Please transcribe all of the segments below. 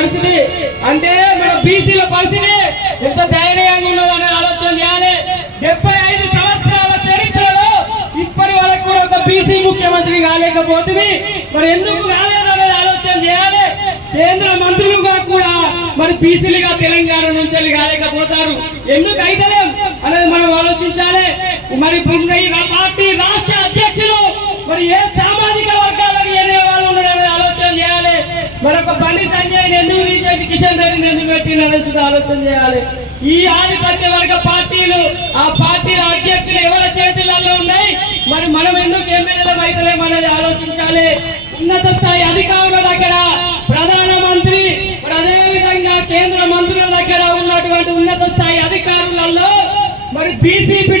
పరిస్థితి? అంటే మన బీసీల పరిస్థితి ఎంత దయనీయంగా అనేది ఆలోచన చేయాలి. డెబ్బై ఐదు సంవత్సరాల చరిత్రలో ఇప్పటి వరకు కూడా ఒక బీసీ ముఖ్యమంత్రి కాలేకపోతుంది. మరి ఎందుకు కాలేదనేది ఆలోచన చేయాలి. కేంద్ర మంత్రులుగా కూడా మరి బీసీలుగా తెలంగాణ నుంచి కాలేకపోతారు. ఎందుకు అయితలేం? అనేది మనం ఆలోచించాలి. మరి కిషన్ రెడ్డిని ఎందుకు పెట్టిన ఆలోచన చేయాలి. ఈ ఆధిపత్య వర్గ పార్టీలు ఆ పార్టీల అధ్యక్షులు ఎవరి చేతులలో ఉన్నాయి? మరి మనం ఎందుకు ఎమ్మెల్యేలు అయితలేం అనేది ఆలోచించాలి? ఉన్నత స్థాయి అధికారుల దగ్గర ప్రధానమంత్రి మరి అదే విధంగా కేంద్ర మంత్రుల దగ్గర ఉన్నటువంటి ఉన్నత స్థాయి అధికారులలో మరి బీసీపీ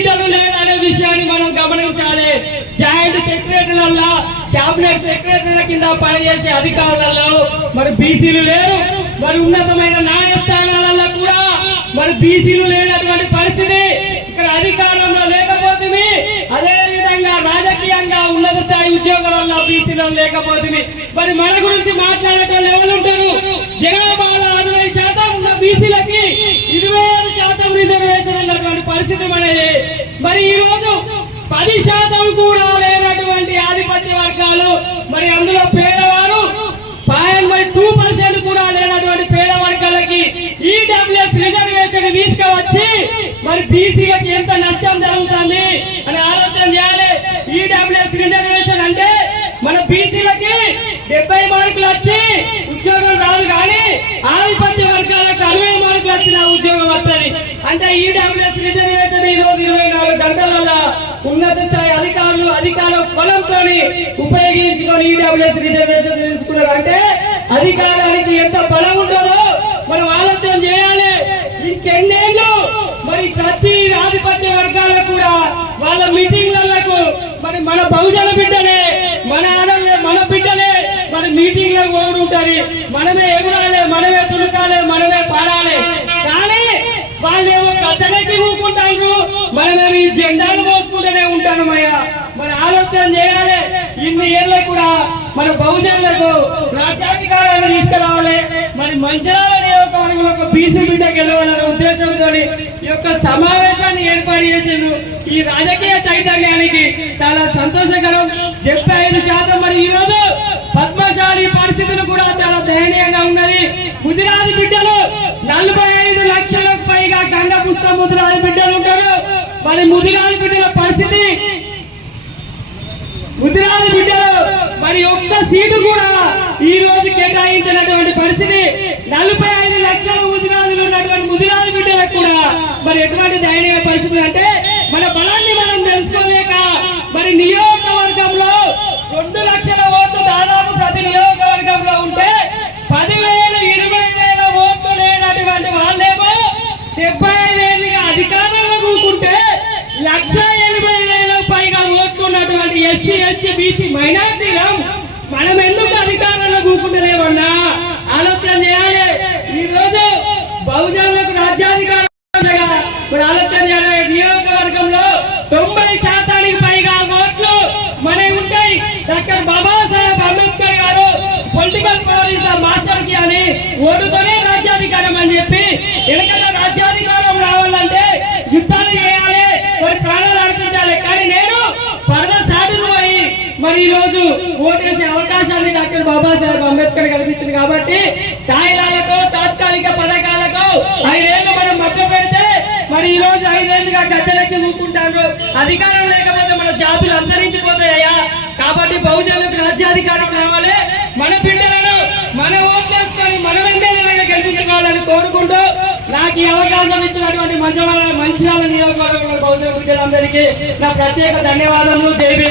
క్యాబినెట్ సెక్రటరీల కింద పనిచేసే అధికారులలో మరి బీసీలు లేరు. మరి ఉన్నతమైన న్యాయస్థానాలలో కూడా మరి బీసీలు లేనటువంటి పరిస్థితి ఇక్కడ అధికారంలో లేకపోతే అదే విధంగా రాజకీయంగా ఉన్నత స్థాయి ఉద్యోగాలలో బీసీలో లేకపోతే మరి మన గురించి మాట్లాడటం ఎవరు ఉంటారు? జనాభాలో అరవై శాతం ఉన్న బీసీలకి ఇరవై ఆరు శాతం రిజర్వేషన్ ఉన్నటువంటి పరిస్థితి మనది. మరి ఈ రోజు పది శాతం కూడా మరి అందులో పేదవారు పాయింట్ టూ పర్సెంట్ కూడా లేనటువంటి పేద వర్గాలకి ఈడబ్ల్యూఎస్ రిజర్వేషన్ తీసుకువచ్చి మరి బీసీలకి ఎంత నష్టం జరుగుతుంది అని ఆలోచన చేయాలి. ఈడబ్ల్యూఎస్ రిజర్వేషన్ అంటే మన బీసీలకి డెబ్బై మార్కులు వచ్చి ఉద్యోగం రాదు కానీ ఆధిపత్య వర్గాలకు అరవై మార్కులు వచ్చిన ఉద్యోగం వస్తుంది. అంటే ఈడబ్ల్యూఎస్ రిజర్వేషన్ ఈ రోజు ఇరవై నాలుగు గంటలలో ఉన్నత స్థాయి బలంతో ఉపయోగించుకొని ఈడబ్ల్యూఎస్ రిజర్వేషన్ తీసుకున్నారు. అంటే అధికారానికి ఎంత బలం ఉంటుందో మనం ఆలోచన చేయాలి. ఇంకెన్నేళ్ళు మరి ప్రతి ఆధిపత్య వర్గాలకు కూడా వాళ్ళ మీటింగ్లకు మరి మన బహుజన బిడ్డలే మన ఆడలే మన బిడ్డలే మరి మీటింగ్లకు పోయి మనమే ఎగురాలి మనమే తుడకాలి మనమే పాడాలి. కానీ వాళ్ళేమో గద్దెలకి ఊరుకుంటారు మనమేమో ఈ జెండాలు మన చేయాలి. ఇన్ని ఏళ్ళ కూడా మన బహుజనులకు రాజ్యాధికారాన్ని తీసుకురావాలి. మరి మంచిరాల నియోజకవర్గంలో ఒక బీసీ బిడ్డ గెలవాలనే ఉద్దేశంతో ఈ యొక్క సమావేశాన్ని ఏర్పాటు చేసిండ్రు. ఈ రాజకీయ చైతన్యానికి చాలా సంతోషకరం. డెబ్బై ఐదు శాతం మరి ఈ రోజు పద్మశాలి పరిస్థితులు కూడా చాలా దయనీయంగా ఉన్నది. గుజరాత్ బిడ్డలు నలభై ఐదు లక్షలకు పైగా గంగ పుస్తకం ముదిరాజు బిడ్డలు ఉంటారు. మరి ముదిరాజు బిడ్డల పరిస్థితి ముదిరాజు బిడ్డలు మరి ఒక్క సీటు కూడా ఈ రోజు కేటాయించినటువంటి పరిస్థితి. నలభై ఐదు లక్షల ముదిరాజులు ఉన్నటువంటి ముదిరాజు బిడ్డలకు కూడా మరి ఎటువంటి దయనీయ పరిస్థితి అంటే మన బలాన్ని మనం తెలుసుకోలేక మరి నియోజకవర్గంలో రెండు లక్షల ఓట్లు దాదాపు ప్రతి నియోజకవర్గంలో ఉంటే పదివేలు ఇరవై వేల ఓట్లు లేనటువంటి వాళ్ళేమో డెబ్బై ఐదేళ్ళుగా అధికారంలో కూర్చుంటే లక్ష ఎనభై వేల పైగా ఓట్లు ఉన్నటువంటి ఎస్సీ ఎస్టీ బీసీ మైనార్టీ మనం ఎందుకు అధికారంలో కూకుంటలేమన్నా ఆలోచన చేయాలి ఈ రోజు బహుజనులకు రాజ్యాధికారం ఉండగా మరి ఆలోచన నియోజకవర్గంలో తొంభై శాతానికి పైగా ఓట్లు మనవి ఉంటాయి. డాక్టర్ బాబాసాహెబ్ అంబేద్కర్ గారు పొలిటికల్ ప్లూరలిజం మాస్టర్కి అని ఓటుతోనే రాజ్యాధికారం అని చెప్పి వెనకాల రాజ్యాధికారం రావాలంటే యుద్ధాలు చేయాలి మరి ప్రాణాలు అర్పించాలి. కానీ నేను పరద సాధులు అయి మరి ఈ రోజు ఓటేసే అవకాశాన్ని డాక్టర్ బాబాసాహెబ్ అంబేద్కర్ కల్పించింది కాబట్టి తాయిలాలకు తాత్కాలిక పథకాలకు ఐదేళ్ళు మనం మక్క పెడితే మరి ఈ రోజు ఐదేళ్ళుగా గద్దెలెత్తి అధికారం లేకపోతే మన జాతులు అంతరించిపోతాయా కాబట్టి బహుజనులకు రాజ్యాధికారం రావాలి మన బిడ్డలను మన ఓట్లు మన ఎమ్మెల్యేలను గెలిపించుకోవాలని కోరుకుంటూ నాకు ఈ అవకాశం ఇచ్చినటువంటి మంచి మంచిర్యాల నియోజకవర్గంలో బహుజన బిడ్డలందరికీ నా ప్రత్యేక ధన్యవాదములు. జై